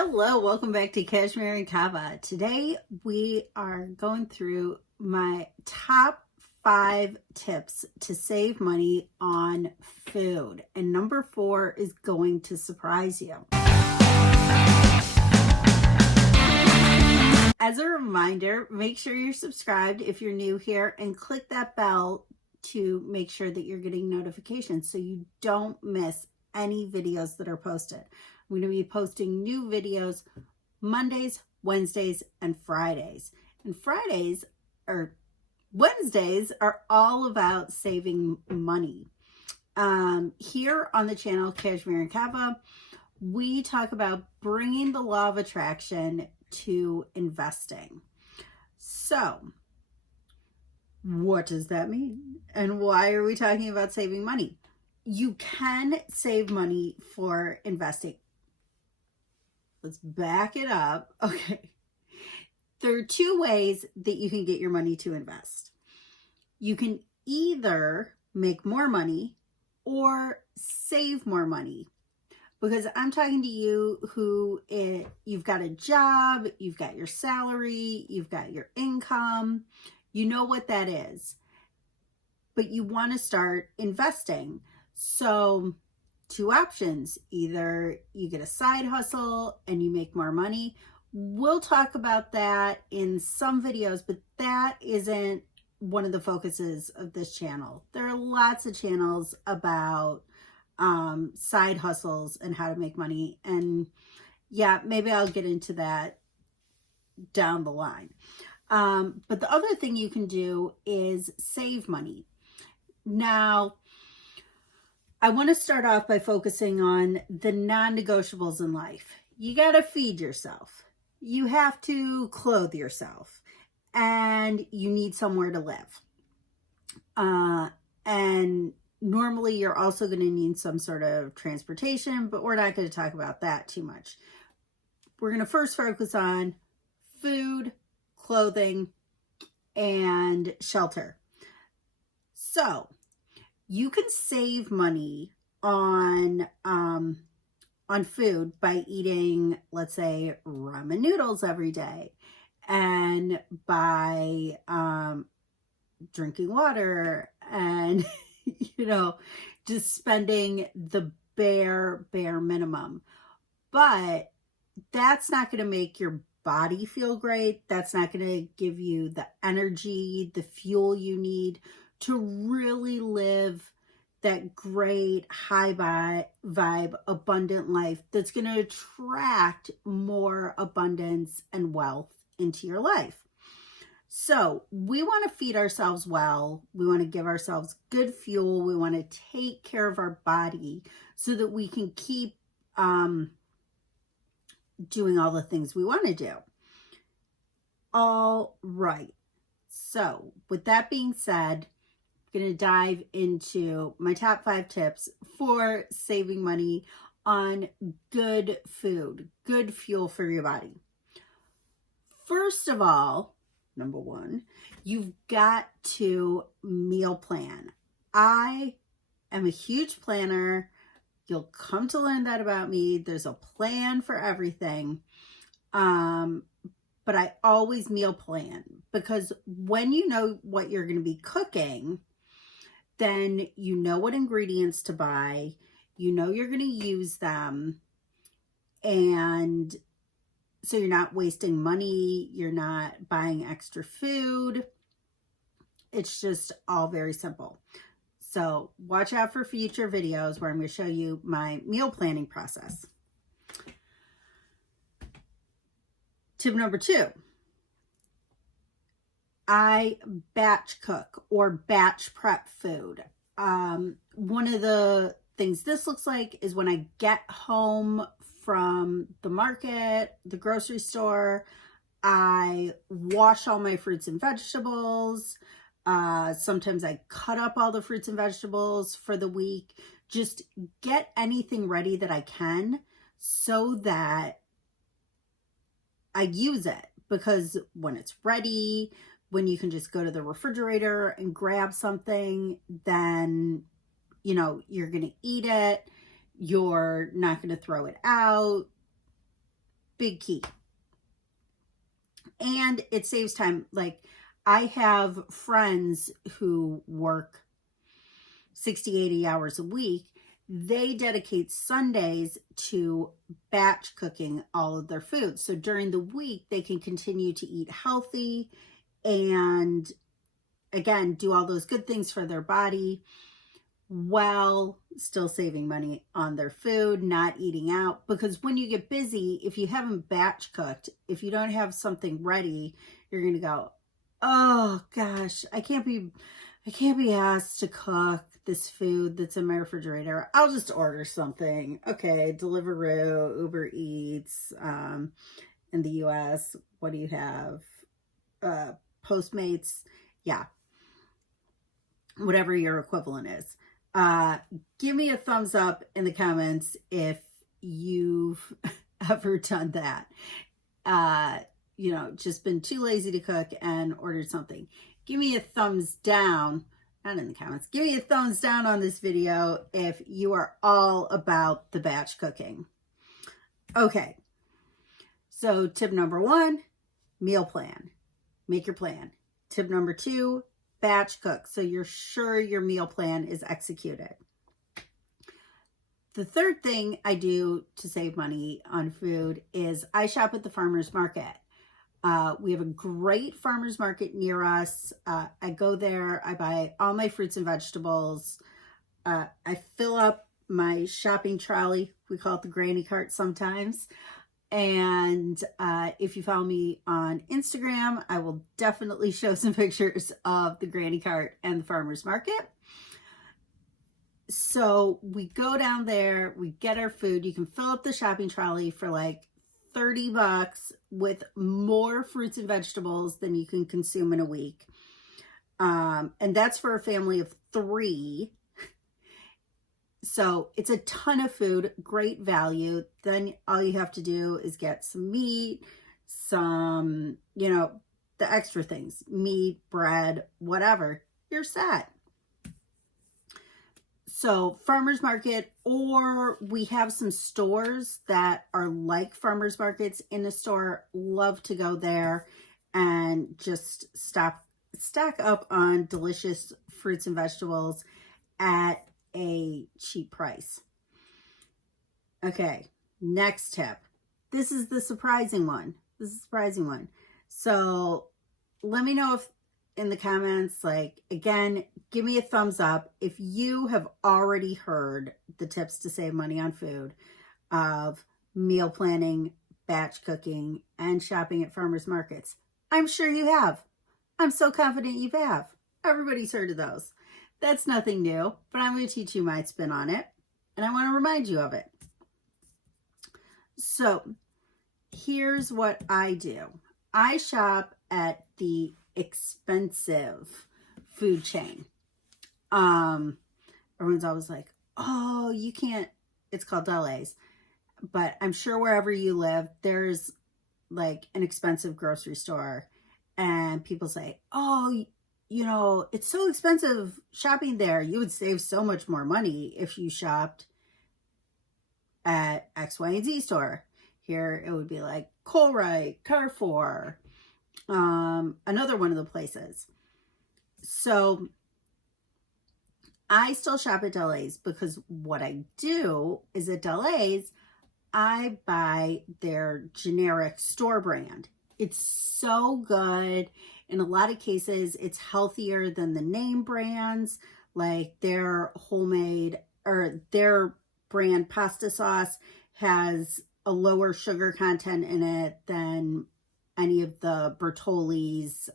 Hello, welcome back to Kashmir and Kava. Today we are going through my top 5 tips to save money on food. And number 4 is going to surprise you. As a reminder, make sure you're subscribed if you're new here and click that bell to make sure that you're getting notifications so you don't miss any videos that are posted. I'm going to be posting new videos Mondays, Wednesdays, and Fridays. And Wednesdays are all about saving money. Here on the channel, Kashmir and Kava, we talk about bringing the law of attraction to investing. So, what does that mean? And why are we talking about saving money? You can save money for investing. Let's back it up. Okay. There are 2 ways that you can get your money to invest. You can either make more money or save more money. Because I'm talking to you you've got a job, you've got your salary, you've got your income, you know what that is. But you want to start investing. So 2 options. Either you get a side hustle and you make more money. We'll talk about that in some videos, but that isn't one of the focuses of this channel. There are lots of channels about side hustles and how to make money. And yeah, maybe I'll get into that down the line. But the other thing you can do is save money. Now, I want to start off by focusing on the non-negotiables in life. You got to feed yourself. You have to clothe yourself. And you need somewhere to live. And normally you're also going to need some sort of transportation, but we're not going to talk about that too much. We're going to first focus on food, clothing, and shelter. So, you can save money on food by eating, let's say, ramen noodles every day, and by drinking water, and just spending the bare minimum. But that's not going to make your body feel great. That's not going to give you the energy, the fuel you need to really live that great high vibe, abundant life that's going to attract more abundance and wealth into your life. So we want to feed ourselves well. We want to give ourselves good fuel. We want to take care of our body so that we can keep doing all the things we want to do. All right. So with that being said, I'm going to dive into my top 5 tips for saving money on good food, good fuel for your body. First of all, number 1, you've got to meal plan. I am a huge planner. You'll come to learn that about me. There's a plan for everything. But I always meal plan, because when you know what you're going to be cooking, then you know what ingredients to buy, you know you're going to use them, and so you're not wasting money, you're not buying extra food. It's just all very simple. So watch out for future videos where I'm going to show you my meal planning process. Tip number 2. I batch cook or batch prep food. One of the things this looks like is when I get home from the market, the grocery store, I wash all my fruits and vegetables. Sometimes I cut up all the fruits and vegetables for the week. Just get anything ready that I can so that I use it, because when it's ready, when you can just go to the refrigerator and grab something, then, you're going to eat it. You're not going to throw it out. big key. And it saves time. Like, I have friends who work 60, 80 hours a week. They dedicate Sundays to batch cooking all of their food. So during the week, they can continue to eat healthy and, again, do all those good things for their body while still saving money on their food, not eating out. Because when you get busy, if you haven't batch cooked, if you don't have something ready, you're going to go, oh gosh, I can't be asked to cook this food that's in my refrigerator. I'll just order something. Okay, Deliveroo, Uber Eats. In the US, what do you have? Postmates. Yeah, whatever your equivalent is. Give me a thumbs up in the comments if you've ever done that. Just been too lazy to cook and ordered something. Give me a thumbs down, not in the comments. Give me a thumbs down on this video if you are all about the batch cooking. Okay. So tip number 1, meal plan. Make your plan. Tip number 2, batch cook, so you're sure your meal plan is executed. The third thing I do to save money on food is I shop at the farmer's market. We have a great farmer's market near us. I go there, I buy all my fruits and vegetables. I fill up my shopping trolley. We call it the granny cart sometimes. And if you follow me on Instagram, I will definitely show some pictures of the granny cart and the farmer's market. So we go down there, we get our food. You can fill up the shopping trolley for like $30 with more fruits and vegetables than you can consume in a week. And that's for a family of 3. So it's a ton of food, great value. Then all you have to do is get some meat, some, the extra things, meat, bread, whatever, you're set. So farmers market, or we have some stores that are like farmers markets in a store. Love to go there and just stack up on delicious fruits and vegetables at a cheap price. Okay, next tip. This is the surprising one. So let me know if in the comments, again, give me a thumbs up if you have already heard the tips to save money on food of meal planning, batch cooking, and shopping at farmers markets. I'm sure you have. I'm so confident you have. Everybody's heard of those. That's nothing new, but I'm going to teach you my spin on it, and I want to remind you of it. So here's what I do. I shop at the expensive food chain. Everyone's always like, oh, you can't, it's called Delays. But I'm sure wherever you live, there's like an expensive grocery store. And people say, oh, it's so expensive shopping there. You would save so much more money if you shopped at X, Y, and Z store. Here it would be like Colruyt, Carrefour, another one of the places. So I still shop at Delays because what I do is at Delays, I buy their generic store brand. It's so good. In a lot of cases, it's healthier than the name brands, like their homemade or their brand pasta sauce has a lower sugar content in it than any of the Bertolli's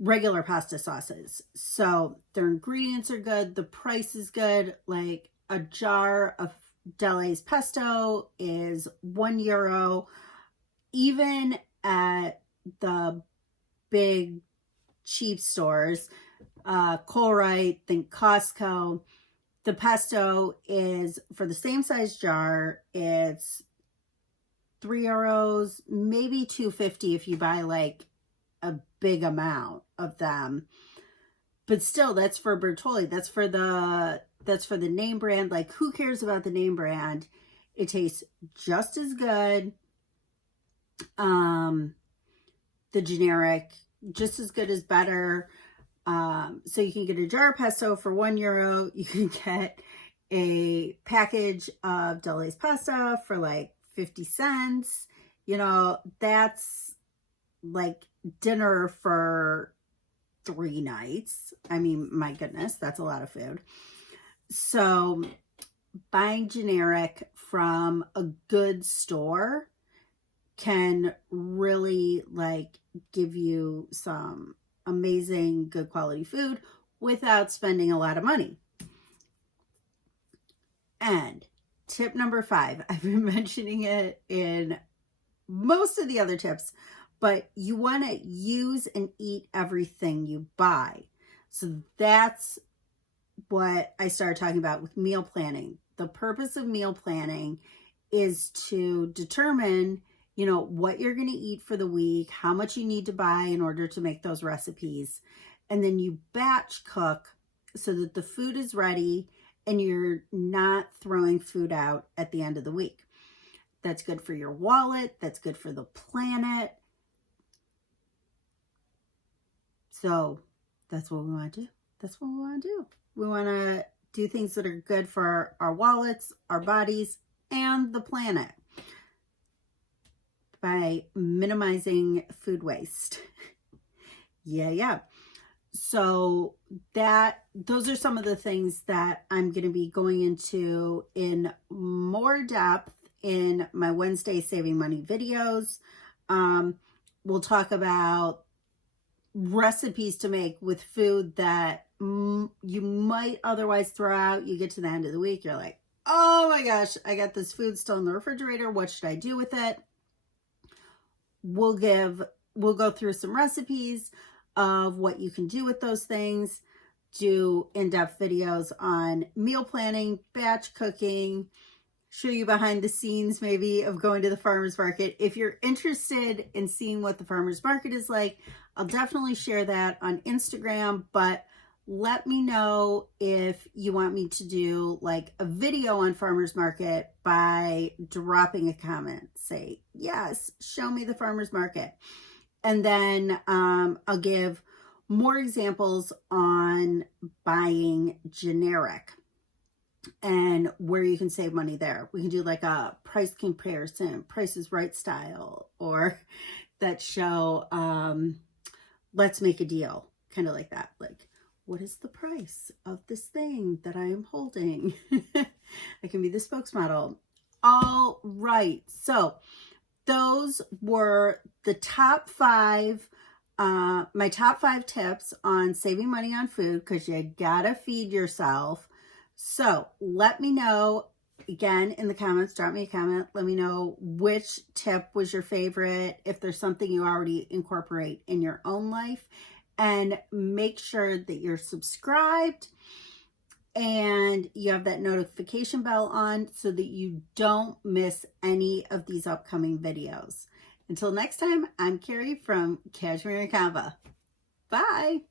regular pasta sauces. So their ingredients are good. The price is good. Like a jar of Delays pesto is €1. Even at the big cheap stores, Colruyt, think Costco, the pesto is, for the same size jar, it's €3, maybe $2.50 if you buy like a big amount of them. But still, that's for Bertolli. That's for the name brand. Like, who cares about the name brand It tastes just as good. The generic, just as good as better. So you can get a jar of pesto for €1. You can get a package of Deli's pasta for like 50 cents. You know, that's like dinner for 3 nights. I mean, my goodness, that's a lot of food. So buying generic from a good store can really like give you some amazing good quality food without spending a lot of money. And tip number 5, I've been mentioning it in most of the other tips, but you want to use and eat everything you buy. So that's what I started talking about with meal planning. The purpose of meal planning is to determine, you know, what you're going to eat for the week, how much you need to buy in order to make those recipes. And then you batch cook so that the food is ready and you're not throwing food out at the end of the week. That's good for your wallet. That's good for the planet. So that's what we want to do. That's what we want to do. We want to do things that are good for our wallets, our bodies, and the planet by minimizing food waste. Yeah. So those are some of the things that I'm going to be going into in more depth in my Wednesday Saving Money videos. We'll talk about recipes to make with food that you might otherwise throw out. You get to the end of the week, you're like, oh my gosh, I got this food still in the refrigerator. What should I do with it? We'll go through some recipes of what you can do with those things, do in-depth videos on meal planning, batch cooking, show you behind the scenes maybe of going to the farmer's market. If you're interested in seeing what the farmer's market is like, I'll definitely share that on Instagram, but let me know if you want me to do like a video on farmer's market by dropping a comment. Say, yes, show me the farmer's market. And then I'll give more examples on buying generic and where you can save money there. We can do like a price comparison, Price is Right style, or that show Let's Make a Deal, kind of like that. Like, what is the price of this thing that I am holding? I can be the spokesmodel. All right. So those were the top 5, my top 5 tips on saving money on food, because you gotta feed yourself. So let me know, again, in the comments, drop me a comment. Let me know which tip was your favorite, if there's something you already incorporate in your own life. And make sure that you're subscribed and you have that notification bell on so that you don't miss any of these upcoming videos. Until next time, I'm Carrie from Cashmere and Kava. Bye.